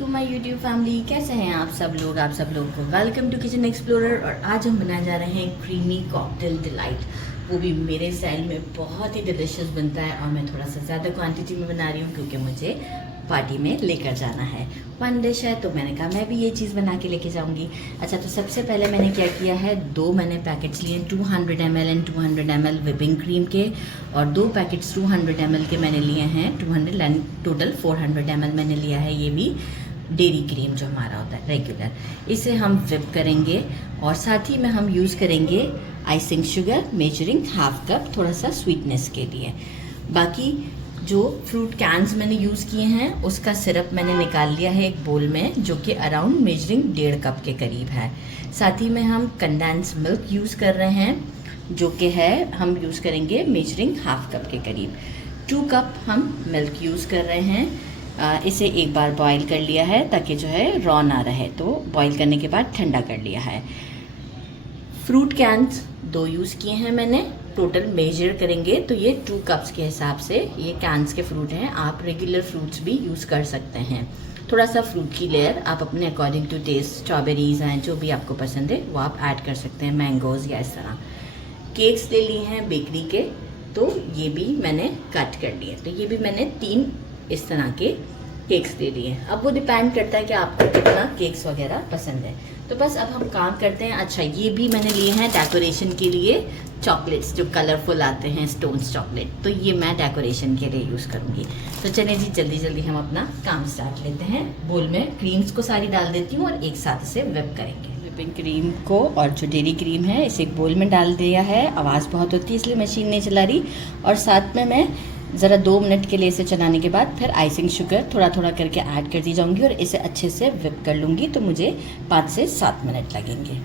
वालेकुम my YouTube family, कैसे हैं आप सब लोग। आप सब लोगों को वेलकम टू किचन एक्सप्लोरर। और आज हम बनाने जा रहे हैं क्रीमी कॉकटेल डिलाइट, वो भी मेरे स्टाइल में बहुत ही डिलिशियस बनता है। और मैं थोड़ा सा ज़्यादा क्वांटिटी में बना रही हूँ क्योंकि मुझे पार्टी में लेकर जाना है। वन डिश है तो मैंने कहा मैं भी ये चीज़ बना के लेके जाऊँगी। अच्छा, तो सबसे पहले मैंने क्या किया है, दो मैंने पैकेट्स लिए 200 ml and 200 ml whipping cream के, और दो पैकेट्स 200 ml के मैंने लिए हैं 200 एंड टोटल 400 ml मैंने लिया है ये भी डेयरी क्रीम जो हमारा होता है रेगुलर। इसे हम विप करेंगे और साथ ही में हम यूज़ करेंगे icing sugar, measuring half cup, थोड़ा सा स्वीटनेस के लिए। बाकी जो फ्रूट कैंस मैंने यूज़ किए हैं उसका सिरप मैंने निकाल लिया है एक बोल में, जो कि अराउंड मेजरिंग 1.5 कप के करीब है। साथ ही में हम कंडेंस मिल्क यूज़ कर रहे हैं, जो कि है हम यूज़ करेंगे मेजरिंग हाफ कप के करीब। 2 कप हम मिल्क यूज़ कर रहे हैं। इसे एक बार बॉईल कर लिया है ताकि जो है रॉ ना रहे, तो बॉईल करने के बाद ठंडा कर लिया है। फ्रूट कैंस 2 यूज़ किए हैं मैंने। टोटल मेजर करेंगे तो ये 2 कप्स के हिसाब से ये कैंस के फ्रूट हैं। आप रेगुलर फ्रूट्स भी यूज़ कर सकते हैं। थोड़ा सा फ्रूट की लेयर आप अपने अकॉर्डिंग टू टेस्ट, स्ट्रॉबेरीज़ हैं जो भी आपको पसंद है वो आप ऐड कर सकते हैं, मैंगोज़ या इस तरह। केक्स ले लिए हैं बेकरी के, तो ये भी मैंने कट कर लिए। तो ये भी मैंने 3 इस तरह के केक्स दे दिए। अब वो डिपेंड करता है कि आपको कितना केक्स वगैरह पसंद है। तो बस अब हम काम करते हैं। अच्छा, ये भी मैंने लिए हैं डेकोरेशन के लिए चॉकलेट्स जो कलरफुल आते हैं, स्टोन्स चॉकलेट, तो ये मैं डेकोरेशन के लिए यूज़ करूँगी। तो चलिए जी, जल्दी जल्दी हम अपना काम स्टार्ट लेते हैं। बोल में क्रीम्स को सारी डाल देती हूँ और एक साथ इसे व्हिप करेंगे। व्हिपिंग क्रीम को और जो डेयरी क्रीम है इसे एक बोल में डाल दिया है। आवाज़ बहुत होती है इसलिए मशीन नहीं चला रही। और साथ में मैं ज़रा 2 मिनट के लिए इसे चलाने के बाद फिर आइसिंग शुगर थोड़ा थोड़ा करके ऐड कर दी जाऊंगी और इसे अच्छे से व्हिप कर लूँगी। तो मुझे 5 से 7 मिनट लगेंगे।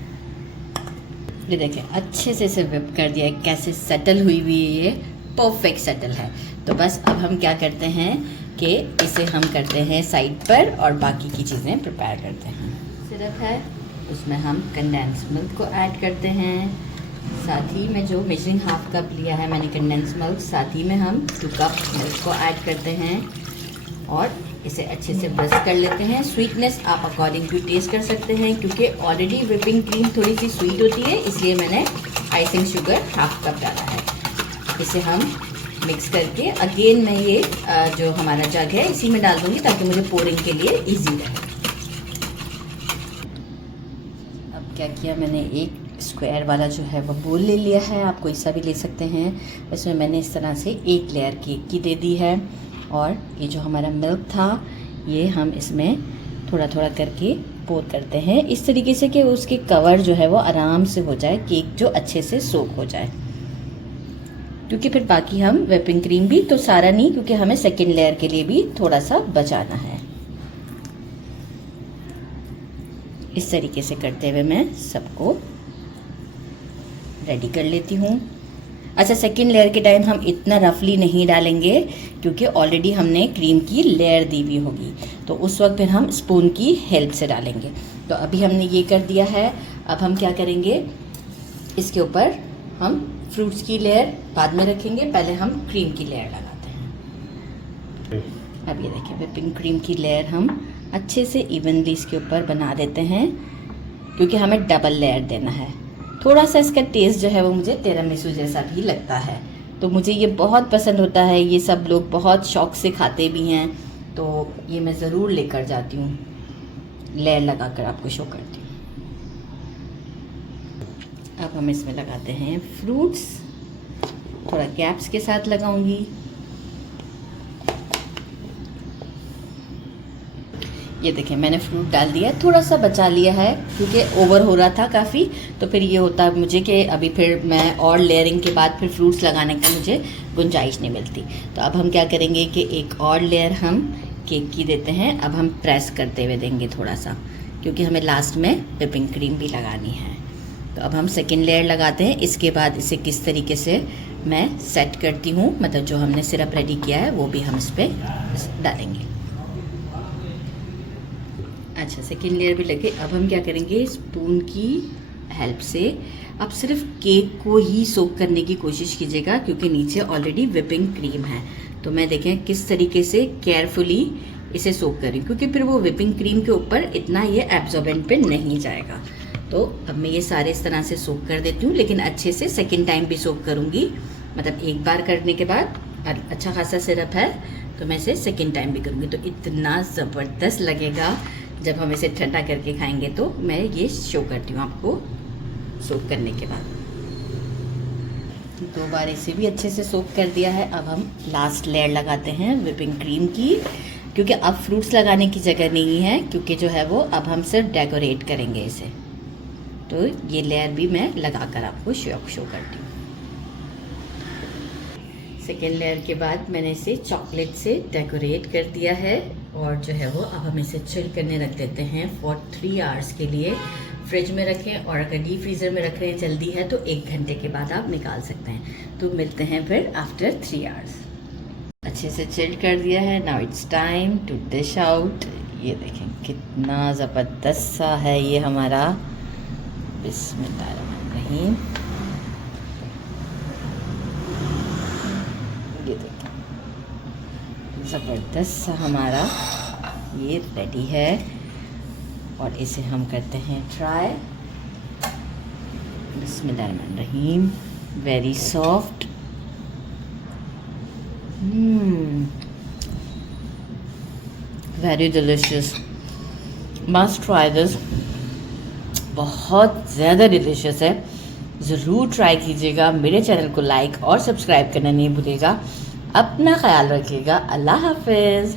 ये देखें, अच्छे से इसे व्हिप कर दिया है, कैसे सेटल हुई हुई है, ये परफेक्ट सेटल है। तो बस अब हम क्या करते हैं कि इसे हम करते हैं साइड पर और बाकी की चीज़ें प्रिपेयर करते हैं। सिरप है उसमें हम कंडेंस मिल्क को ऐड करते हैं। साथ ही में जो मेजरिंग हाफ कप लिया है मैंने कंडेंस मिल्क, साथ ही में हम 2 कप मिल्क को ऐड करते हैं और इसे अच्छे से ब्रश कर लेते हैं। स्वीटनेस आप अकॉर्डिंग टू टेस्ट कर सकते हैं, क्योंकि ऑलरेडी व्हिपिंग क्रीम थोड़ी सी स्वीट होती है, इसलिए मैंने आइसिंग शुगर हाफ कप डाला है। इसे हम मिक्स करके अगेन मैं ये जो हमारा जग है इसी में डाल दूँगी ताकि मुझे पोरिंग के लिए ईजी रहे। अब क्या किया, मैंने एक स्क्वायर वाला जो है वो बोल ले लिया है, आप कोई सा भी ले सकते हैं। इसमें मैंने इस तरह से एक लेयर केक की दे दी है और ये जो हमारा मिल्क था ये हम इसमें थोड़ा थोड़ा करके पोर करते हैं, इस तरीके से कि उसकी कवर जो है वो आराम से हो जाए, केक जो अच्छे से सोक हो जाए। क्योंकि फिर बाकी हम व्हिपिंग क्रीम भी तो सारा नहीं, क्योंकि हमें सेकेंड लेयर के लिए भी थोड़ा सा बचाना है। इस तरीके से करते हुए मैं सबको रेडी कर लेती हूँ। अच्छा, सेकेंड लेयर के टाइम हम इतना रफली नहीं डालेंगे क्योंकि ऑलरेडी हमने क्रीम की लेयर दी हुई होगी, तो उस वक्त फिर हम स्पून की हेल्प से डालेंगे। तो अभी हमने ये कर दिया है। अब हम क्या करेंगे, इसके ऊपर हम फ्रूट्स की लेयर बाद में रखेंगे, पहले हम क्रीम की लेयर लगाते हैं। अब ये देखिए, व्हिपिंग क्रीम की लेयर हम अच्छे से इवनली इसके ऊपर बना देते हैं, क्योंकि हमें डबल लेयर देना है। थोड़ा सा इसका टेस्ट जो है वो मुझे तिरामिसू जैसा भी लगता है, तो मुझे ये बहुत पसंद होता है। ये सब लोग बहुत शौक से खाते भी हैं, तो ये मैं ज़रूर लेकर जाती हूँ। लेयर लगा कर आपको शो करती हूँ। अब हम इसमें लगाते हैं फ्रूट्स, थोड़ा गैप्स के साथ लगाऊंगी। ये देखें, मैंने फ्रूट डाल दिया, थोड़ा सा बचा लिया है क्योंकि ओवर हो रहा था काफ़ी। तो फिर ये होता है मुझे कि अभी फिर मैं और लेयरिंग के बाद फिर फ्रूट्स लगाने का मुझे गुंजाइश नहीं मिलती। तो अब हम क्या करेंगे कि एक और लेयर हम केक की देते हैं। अब हम प्रेस करते हुए देंगे थोड़ा सा, क्योंकि हमें लास्ट में व्हिपिंग क्रीम भी लगानी है। तो अब हम सेकेंड लेयर लगाते हैं। इसके बाद इसे किस तरीके से मैं सेट करती हूँ, मतलब जो हमने सिरप रेडी किया है वो भी हम इस पर डालेंगे। अच्छा, सेकेंड लेयर भी लगे। अब हम क्या करेंगे, स्पून की हेल्प से अब सिर्फ केक को ही सोक करने की कोशिश कीजिएगा, क्योंकि नीचे ऑलरेडी व्हिपिंग क्रीम है। तो मैं देखें किस तरीके से केयरफुली इसे सोक कर रही हूँ, क्योंकि फिर वो व्हिपिंग क्रीम के ऊपर इतना ये एब्जॉर्बेंट पे नहीं जाएगा। तो अब मैं ये सारे इस तरह से सोक कर देती हूँ, लेकिन अच्छे से सेकेंड टाइम भी सोक करूँगी। मतलब एक बार करने के बाद अच्छा खासा सिरप है तो मैं इसे सेकेंड टाइम भी करूँगी। तो इतना ज़बरदस्त लगेगा जब हम इसे ठंडा करके खाएंगे। तो मैं ये शो करती हूँ आपको सोक करने के बाद। 2 बार इसे भी अच्छे से सोक कर दिया है। अब हम लास्ट लेयर लगाते हैं व्हिपिंग क्रीम की, क्योंकि अब फ्रूट्स लगाने की जगह नहीं है, क्योंकि जो है वो अब हम सिर्फ डेकोरेट करेंगे इसे। तो ये लेयर भी मैं लगाकर आपको शो करती हूँ। सेकेंड लेयर के बाद मैंने इसे चॉकलेट से डेकोरेट कर दिया है, और जो है वो अब हम इसे चिल करने रख देते हैं फॉर 3 आवर्स के लिए। फ्रिज में रखें, और अगर डीप फ्रीज़र में रख रहे हैं जल्दी है तो 1 घंटे के बाद आप निकाल सकते हैं। तो मिलते हैं फिर आफ्टर 3 आवर्स। अच्छे से चिल कर दिया है। Now it's time to dish out. ये देखें कितना ज़बरदस्त सा है ये हमारा। बिस्मिल्लाहिर्रहमानिर्रहीम। ये देखें ज़बरदस्त सा हमारा ये रेडी है, और इसे हम करते हैं ट्राई। बिस्मिल्लाहिर्रहमानिर्रहीम। Very soft. Very delicious. Must try this. बहुत ज़्यादा डिलीशियस है, ज़रूर ट्राई कीजिएगा। मेरे चैनल को लाइक और सब्सक्राइब करना नहीं भूलिएगा। अपना ख्याल रखिएगा। अल्लाह हाफिज़।